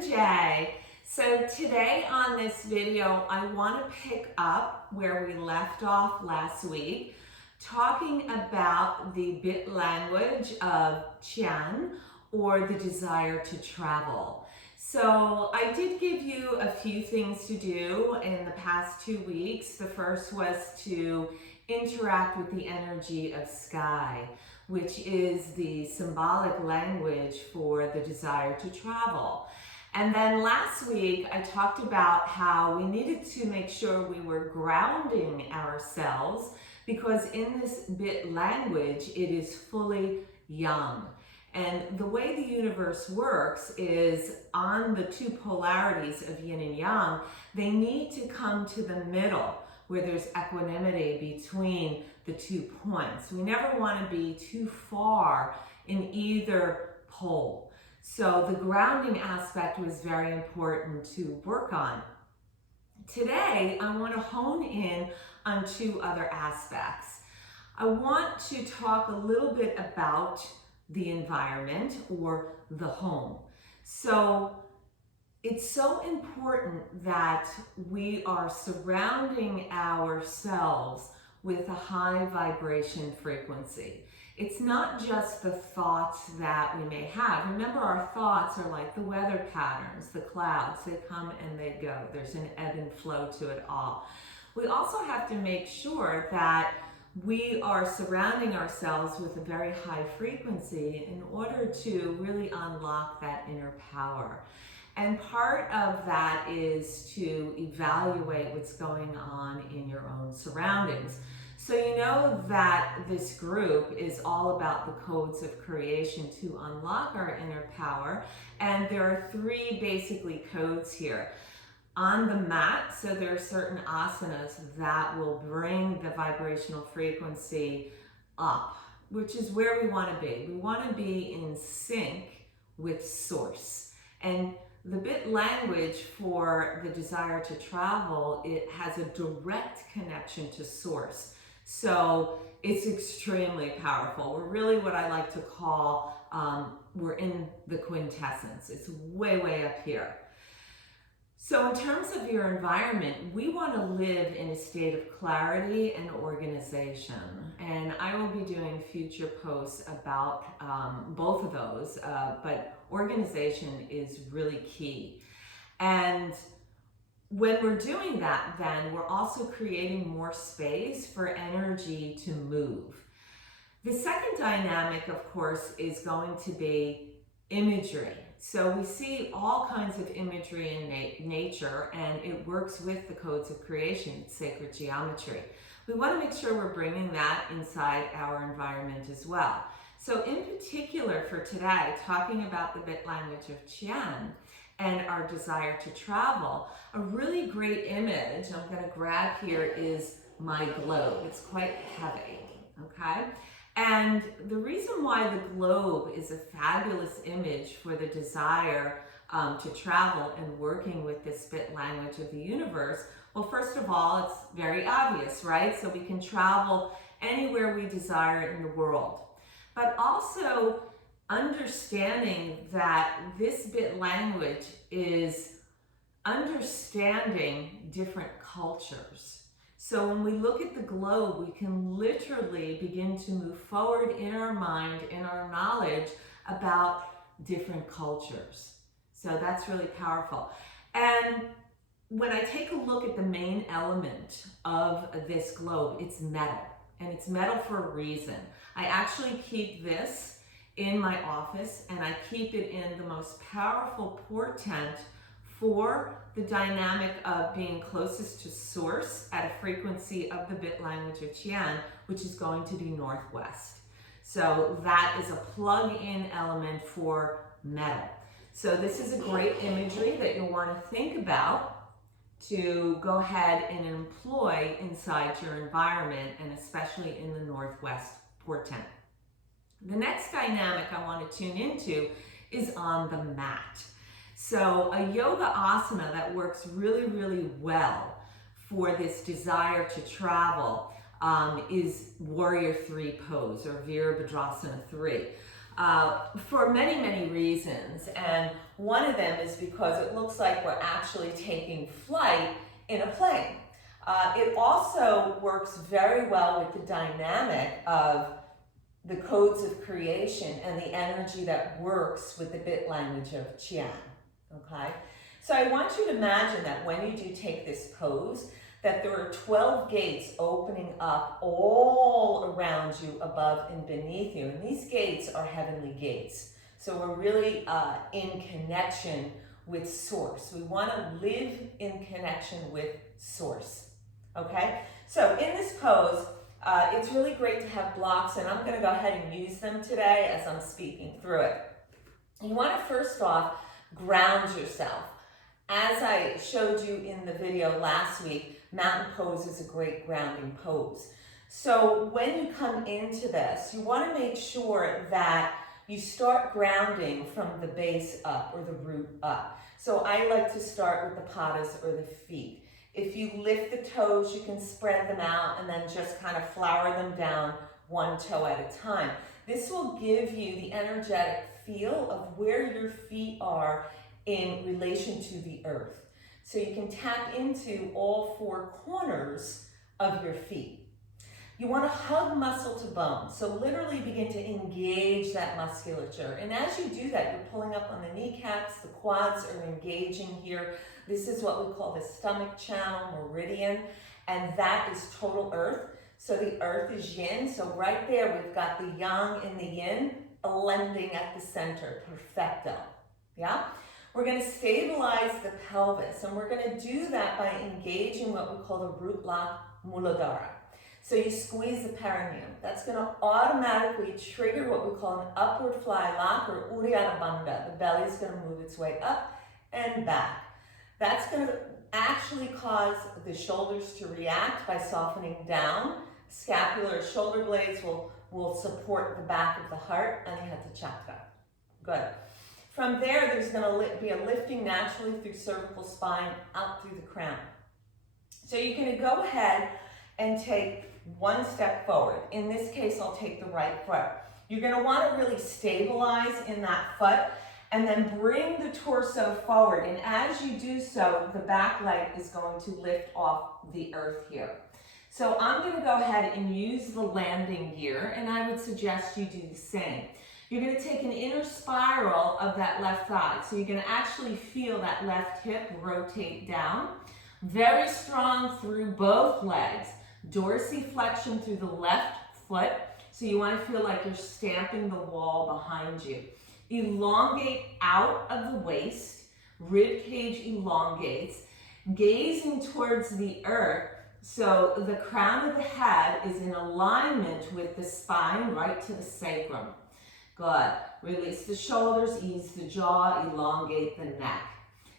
MJ. So today on this video, I want to pick up where we left off last week, talking about the bit language of Qian, or the desire to travel. So I did give you a few things to do in the past 2 weeks. The first was to interact with the energy of sky, which is the symbolic language for the desire to travel. And then last week, I talked about how we needed to make sure we were grounding ourselves, because in this bit language, it is fully yang. And the way the universe works is on the two polarities of yin and yang, they need to come to the middle where there's equanimity between the 2 points. We never want to be too far in either pole. So the grounding aspect was very important to work on. Today, I want to hone in on 2 other aspects. I want to talk a little bit about the environment, or the home. So it's so important that we are surrounding ourselves with a high vibration frequency. It's not just the thoughts that we may have. Remember, our thoughts are like the weather patterns, the clouds. They come and they go. There's an ebb and flow to it all. We also have to make sure that we are surrounding ourselves with a very high frequency in order to really unlock that inner power. And part of that is to evaluate what's going on in your own surroundings. So you know that this group is all about the codes of creation to unlock our inner power. And there are 3 basically codes here. On the mat, so there are certain asanas that will bring the vibrational frequency up, which is where we want to be. We want to be in sync with source. And the bit language for the desire to travel, it has a direct connection to source. So it's extremely powerful. We're really what I like to call, we're in the quintessence. It's way, way up here. So in terms of your environment, we want to live in a state of clarity and organization. And I will be doing future posts about both of those, but organization is really key. And when we're doing that, then we're also creating more space for energy to move. The second dynamic, of course, is going to be imagery. So we see all kinds of imagery in nature, and it works with the codes of creation. It's sacred geometry. We want to make sure we're bringing that inside our environment as well. So in particular for today, talking about the bit language of Qian and our desire to travel, a really great image I'm going to grab here is my globe. It's quite heavy, okay? And the reason why the globe is a fabulous image for the desire to travel and working with this bit language of the universe, well, first of all, it's very obvious, right? So we can travel anywhere we desire in the world. But also understanding that this bit language is understanding different cultures. So when we look at the globe, we can literally begin to move forward in our mind, in our knowledge about different cultures. So that's really powerful. And when I take a look at the main element of this globe, it's metal. And it's metal for a reason. I actually keep this in my office, and I keep it in the most powerful portent for the dynamic of being closest to source at a frequency of the bit language of Qian, which is going to be northwest. So that is a plug-in element for metal. So this is a great imagery that you'll want to think about to go ahead and employ inside your environment, and especially in the northwest portent. The next dynamic I want to tune into is on the mat. So a yoga asana that works really, really well for this desire to travel is Warrior 3 pose, or Virabhadrasana 3. for many, many reasons. And one of them is because it looks like we're actually taking flight in a plane. It also works very well with the dynamic of the codes of creation and the energy that works with the bit language of Qian, okay? So I want you to imagine that when you do take this pose, that there are 12 gates opening up all around you, above and beneath you. And these gates are heavenly gates. So we're really in connection with Source. We want to live in connection with Source, okay? So in this pose, it's really great to have blocks, and I'm going to go ahead and use them today as I'm speaking through it. You want to first off ground yourself. As I showed you in the video last week, mountain pose is a great grounding pose. So when you come into this, you want to make sure that you start grounding from the base up, or the root up. So I like to start with the padas, or the feet. If you lift the toes, you can spread them out and then just kind of flower them down one toe at a time. This will give you the energetic feel of where your feet are in relation to the earth. So you can tap into all four corners of your feet. You want to hug muscle to bone. So literally begin to engage that musculature. And as you do that, you're pulling up on the kneecaps, the quads are engaging here. This is what we call the stomach channel meridian, and that is total earth. So the earth is yin. So right there, we've got the yang and the yin blending at the center, perfecto. Yeah? We're going to stabilize the pelvis, and we're going to do that by engaging what we call the root lock muladhara. So you squeeze the perineum. That's going to automatically trigger what we call an upward fly lock, or uddiyana bandha. The belly is going to move its way up and back. That's going to actually cause the shoulders to react by softening down. Scapular shoulder blades will support the back of the heart, anahata chakra. Good. From there, there's going to be a lifting naturally through cervical spine, out through the crown. So you're going to go ahead and take one step forward. In this case, I'll take the right foot. You're going to want to really stabilize in that foot, and then bring the torso forward. And as you do so, the back leg is going to lift off the earth here. So I'm going to go ahead and use the landing gear, and I would suggest you do the same. You're going to take an inner spiral of that left thigh. So you're going to actually feel that left hip rotate down. Very strong through both legs. Dorsiflexion through the left foot. So you want to feel like you're stamping the wall behind you. Elongate out of the waist. Rib cage elongates. Gazing towards the earth. So the crown of the head is in alignment with the spine right to the sacrum. Good. Release the shoulders, ease the jaw, elongate the neck.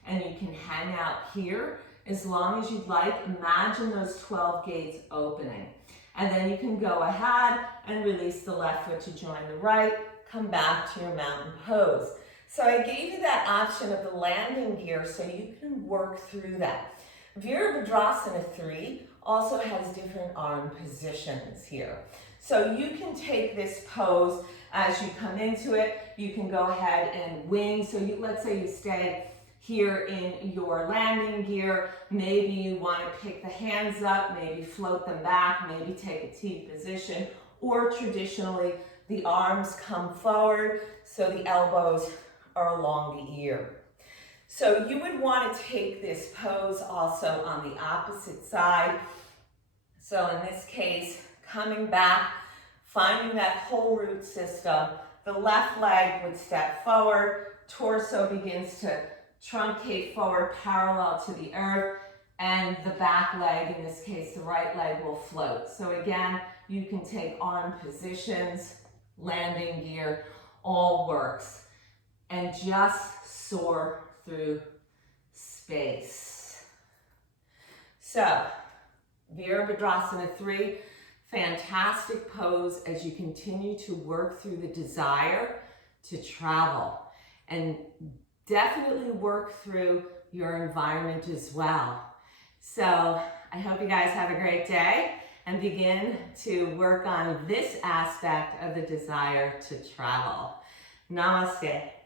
And you can hang out here as long as you'd like. Imagine those 12 gates opening. And then you can go ahead and release the left foot to join the right. Come back to your mountain pose. So I gave you that option of the landing gear so you can work through that. Virabhadrasana 3 also has different arm positions here. So you can take this pose as you come into it. You can go ahead and wing. So let's say you stay here in your landing gear. Maybe you want to pick the hands up, maybe float them back, maybe take a T position, or traditionally the arms come forward so the elbows are along the ear. So you would want to take this pose also on the opposite side. So in this case, coming back, finding that whole root system, the left leg would step forward, torso begins to truncate forward parallel to the earth, and the back leg, in this case the right leg, will float. So again, you can take arm positions, landing gear, all works, and just soar through space. So, Virabhadrasana 3, fantastic pose as you continue to work through the desire to travel, and definitely work through your environment as well. So I hope you guys have a great day and begin to work on this aspect of the desire to travel. Namaste.